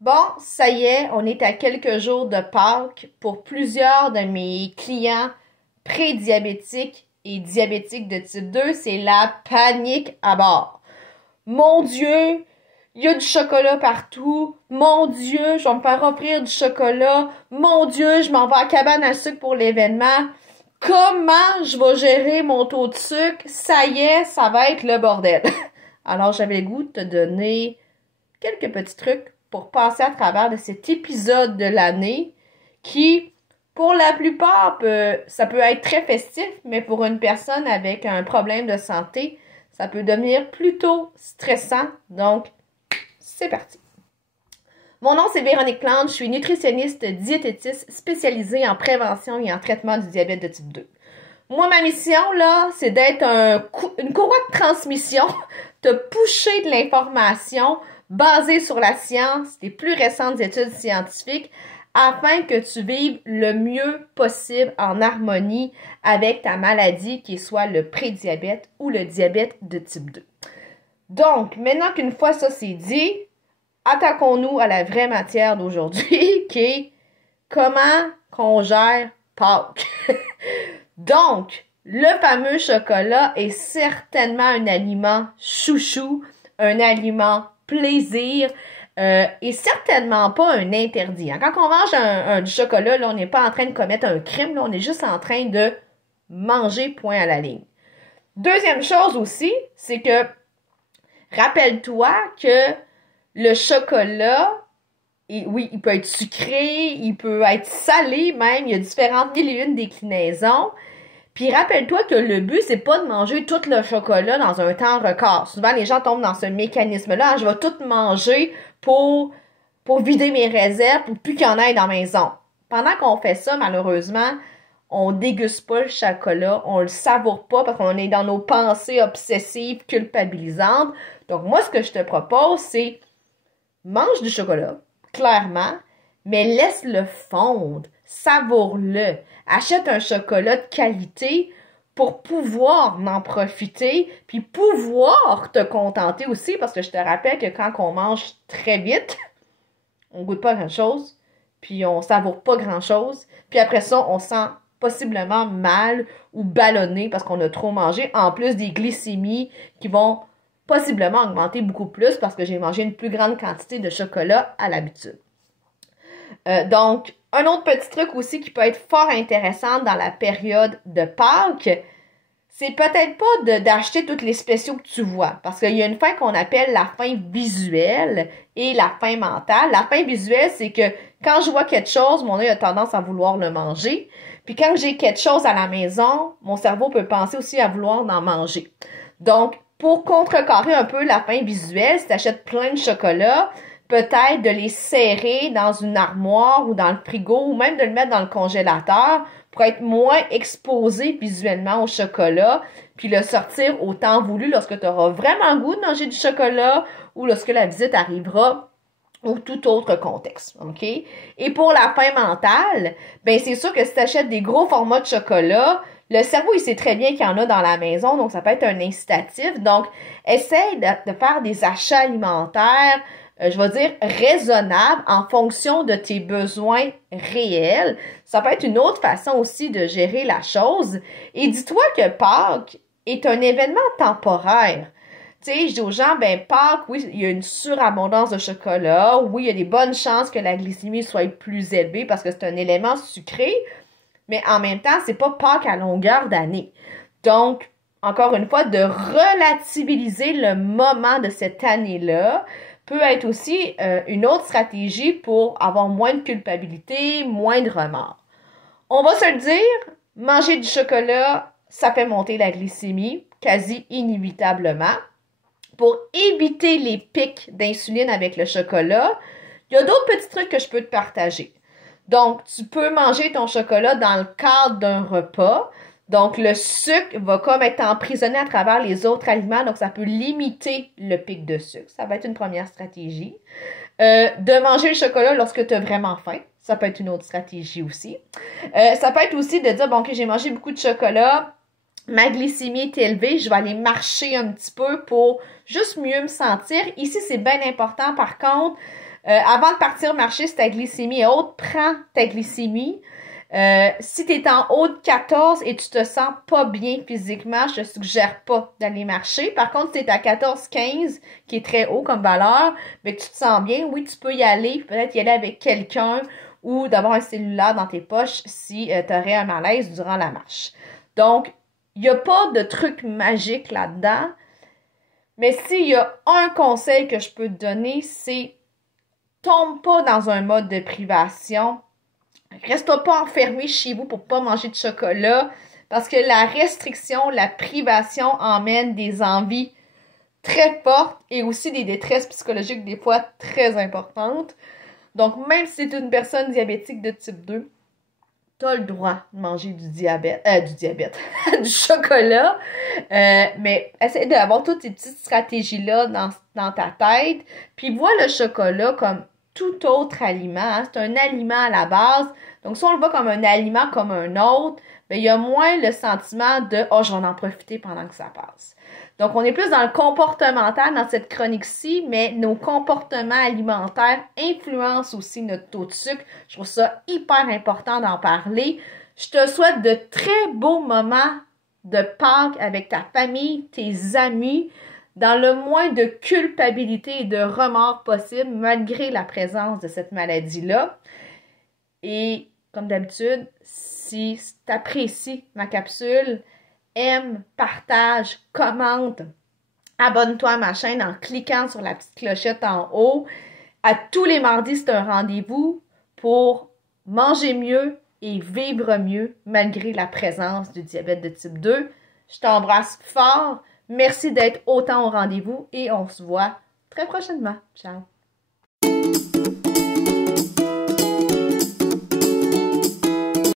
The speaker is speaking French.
Bon, ça y est, on est à quelques jours de Pâques. Pour plusieurs de mes clients prédiabétiques et diabétiques de type 2, c'est la panique à bord. Mon Dieu, il y a du chocolat partout. Mon Dieu, je vais me faire offrir du chocolat. Mon Dieu, je m'en vais à cabane à sucre pour l'événement. Comment je vais gérer mon taux de sucre? Ça y est, ça va être le bordel. Alors, j'avais le goût de te donner quelques petits trucs pour passer à travers de cet épisode de l'année qui, pour la plupart, ça peut être très festif, mais pour une personne avec un problème de santé, ça peut devenir plutôt stressant. Donc, c'est parti. Mon nom, c'est Véronique Plante. Je suis nutritionniste diététiste spécialisée en prévention et en traitement du diabète de type 2. Moi, ma mission, là, c'est d'être une courroie de transmission, te pusher de l'information basée sur la science, les plus récentes études scientifiques, afin que tu vives le mieux possible en harmonie avec ta maladie, qui soit le prédiabète ou le diabète de type 2. Donc, maintenant qu'une fois ça c'est dit, attaquons-nous à la vraie matière d'aujourd'hui, qui est comment qu'on gère Pâques. Donc, le fameux chocolat est certainement un aliment chouchou, un aliment plaisir et certainement pas un interdit. Quand on mange du chocolat, là, on n'est pas en train de commettre un crime, là, on est juste en train de manger point à la ligne. Deuxième chose aussi, c'est que rappelle-toi que le chocolat, oui, il peut être sucré, il peut être salé même, il y a différentes mille et une déclinaisons. Puis rappelle-toi que le but, c'est pas de manger tout le chocolat dans un temps record. Souvent, les gens tombent dans ce mécanisme-là. Je vais tout manger pour vider mes réserves, pour plus qu'il y en ait dans la maison. Pendant qu'on fait ça, malheureusement, on déguste pas le chocolat, on le savoure pas parce qu'on est dans nos pensées obsessives, culpabilisantes. Donc, moi, ce que je te propose, c'est mange du chocolat, clairement, mais laisse-le fondre, savoure-le. Achète un chocolat de qualité pour pouvoir en profiter, puis pouvoir te contenter aussi, parce que je te rappelle que quand on mange très vite, on goûte pas grand-chose, puis on savoure pas grand-chose, puis après ça, on sent possiblement mal ou ballonné parce qu'on a trop mangé, en plus des glycémies qui vont possiblement augmenter beaucoup plus parce que j'ai mangé une plus grande quantité de chocolat à l'habitude. Donc, un autre petit truc aussi qui peut être fort intéressant dans la période de Pâques, c'est peut-être pas d'acheter tous les spéciaux que tu vois, parce qu'il y a une faim qu'on appelle la faim visuelle et la faim mentale. La faim visuelle, c'est que quand je vois quelque chose, mon œil a tendance à vouloir le manger. Puis quand j'ai quelque chose à la maison, mon cerveau peut penser aussi à vouloir en manger. Donc, pour contrecarrer un peu la faim visuelle, si tu achètes plein de chocolat, peut-être de les serrer dans une armoire ou dans le frigo ou même de le mettre dans le congélateur pour être moins exposé visuellement au chocolat, puis le sortir au temps voulu lorsque tu auras vraiment le goût de manger du chocolat ou lorsque la visite arrivera ou tout autre contexte, OK? Et pour la faim mentale, ben c'est sûr que si tu achètes des gros formats de chocolat, le cerveau, il sait très bien qu'il y en a dans la maison, donc ça peut être un incitatif. Donc, essaye de faire des achats alimentaires, je vais dire, raisonnables en fonction de tes besoins réels. Ça peut être une autre façon aussi de gérer la chose. Et dis-toi que Pâques est un événement temporaire. Tu sais, je dis aux gens, ben Pâques, oui, il y a une surabondance de chocolat. Oui, il y a des bonnes chances que la glycémie soit plus élevée parce que c'est un élément sucré. Mais en même temps, c'est pas Pâques à longueur d'année. Donc, encore une fois, de relativiser le moment de cette année-là peut être aussi une autre stratégie pour avoir moins de culpabilité, moins de remords. On va se le dire, manger du chocolat, ça fait monter la glycémie quasi inévitablement. Pour éviter les pics d'insuline avec le chocolat, il y a d'autres petits trucs que je peux te partager. Donc, tu peux manger ton chocolat dans le cadre d'un repas. Donc, le sucre va comme être emprisonné à travers les autres aliments. Donc, ça peut limiter le pic de sucre. Ça va être une première stratégie. De manger le chocolat lorsque tu as vraiment faim. Ça peut être une autre stratégie aussi. Ça peut être aussi de dire, bon, OK, j'ai mangé beaucoup de chocolat. Ma glycémie est élevée, je vais aller marcher un petit peu pour juste mieux me sentir. Ici, c'est bien important, par contre, Avant de partir marcher, si ta glycémie est haute, prends ta glycémie. Si tu es en haut de 14 et tu te sens pas bien physiquement, je te suggère pas d'aller marcher. Par contre, si tu es à 14-15, qui est très haut comme valeur, mais que tu te sens bien, oui, tu peux y aller. Peut-être y aller avec quelqu'un ou d'avoir un cellulaire dans tes poches si tu aurais un malaise durant la marche. Donc, il n'y a pas de truc magique là-dedans. Mais s'il y a un conseil que je peux te donner, c'est tombe pas dans un mode de privation. Reste pas enfermé chez vous pour pas manger de chocolat parce que la restriction, la privation emmène des envies très fortes et aussi des détresses psychologiques des fois très importantes. Donc, même si tu es une personne diabétique de type 2, tu as le droit de manger du diabète, du chocolat, mais essaie d'avoir toutes ces petites stratégies-là dans ta tête, puis vois le chocolat comme tout autre aliment, hein. C'est un aliment à la base, donc si on le voit comme un aliment comme un autre, ben, il y a moins le sentiment de « Oh, je vais en profiter pendant que ça passe ». Donc, on est plus dans le comportemental dans cette chronique-ci, mais nos comportements alimentaires influencent aussi notre taux de sucre. Je trouve ça hyper important d'en parler. Je te souhaite de très beaux moments de Pâques avec ta famille, tes amis, dans le moins de culpabilité et de remords possible, malgré la présence de cette maladie-là. Et, comme d'habitude, si tu apprécies ma capsule, aime, partage, commente, abonne-toi à ma chaîne en cliquant sur la petite clochette en haut. À tous les mardis, c'est un rendez-vous pour manger mieux et vivre mieux malgré la présence du diabète de type 2. Je t'embrasse fort. Merci d'être autant au rendez-vous et on se voit très prochainement. Ciao!